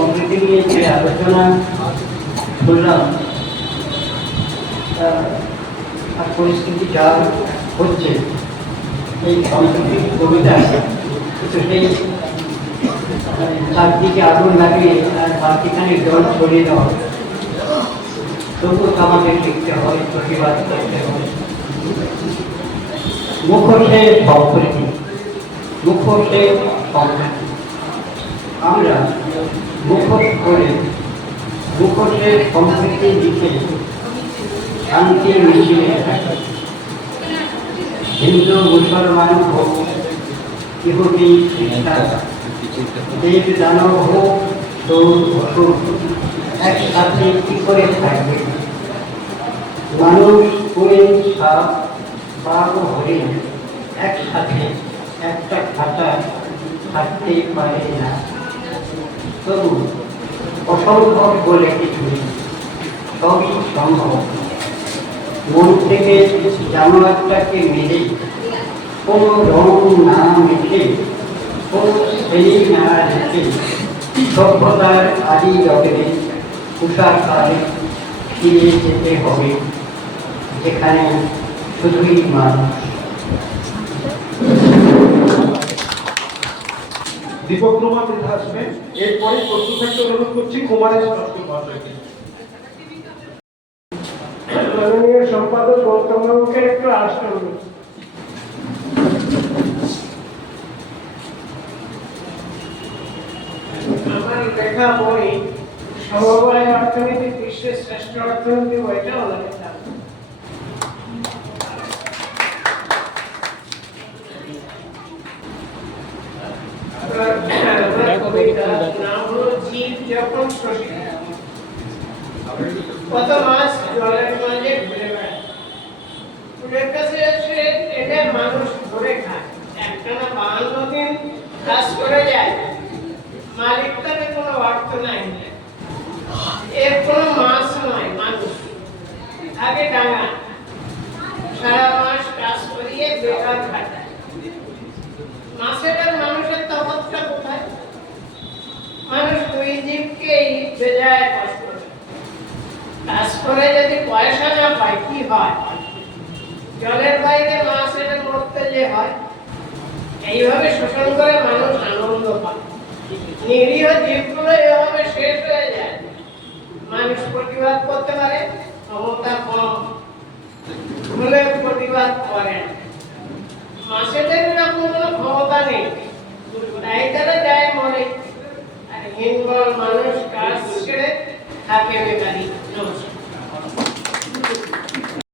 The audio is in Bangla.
সম্প্রীতি নিয়ে যে আলোচনা তা আর পরিস্থিতি যা হচ্ছে, এই সম্প্রীতি কবিতা মানে চারদিকে আগুন লাগিয়ে আর বাকিখানে জল ছড়িয়ে দেওয়া তবু আমাদের লিখতে হবে, প্রতিবাদ করতে হবে। মুখোশে সম্প্রীতি মুখোশে সম্প্রীতি। আমরা মুখোশ করে মুখোশে সম্প্রীতি লিখে শান্তি থাকি হিন্দু, মুসলমান হোক ইহুদি দেব, দানব হোক, দৌড় অসুখ একসাথে কি করে থাকবে? মানুষ হরিণ সাপ, বাঘ, হরিণ একসাথে একটা খাতা থাকতে পারে না। তবু অসম্ভব বলে কিছু নেই। সবই সম্ভব। মন থেকে জানোয়ারটাকে মেরে কোনো রং না মেখে, কোনো শ্রেণি না রেখে, সভ্যতার আদি জগতে তুষার কালে ফিরে যেতে হবে, যেখানে শুধুই মানুষ। দীপক কুমার বৃদ্ধা আসবেন। এরপরে প্রস্তুত থাকতে অনুরোধ করছি মহাশয়কে মাননীয় সম্পাদক গৌতমবাবুকে একটু আসতে হবে আমার লেখা বই সমবায় অর্থনীতি বিশ্বের শ্রেষ্ঠ অর্থনীতি বইটা ওনাকে যখন শোষিত কত মাস জলের মাঝে ঘুরে বেড়ায়? ফুলের কাছে এসে এনে মানুষ ধরে খায়। একটানা বাহান্ন দিন কাজ করে যায়। মালিক তাকে কোনো অর্থ নাই। এর কোনো মাছ নয় মানুষ। আগে ডাঙা। সারা মাস কাজ করিয়ে বেকার খাটায় করে যদি পয়সা না পায় কি হয়? জলের বাইরে মাছ এনে মরতে যে হয়, এইভাবে শোষণ করে মানুষ আনন্দ পায়। নিরীহ জীবগুলো এভাবে শেষ হয়ে যায়। মানুষ প্রতিবাদ করতে পারে, ক্ষমতা কম। বলে প্রতিবাদ করে না। এরকম কোনো ক্ষমতা নেই। তাই তারা যায় আর হিন্দল মানুষ কাজ ছেড়ে থাকে বেকারি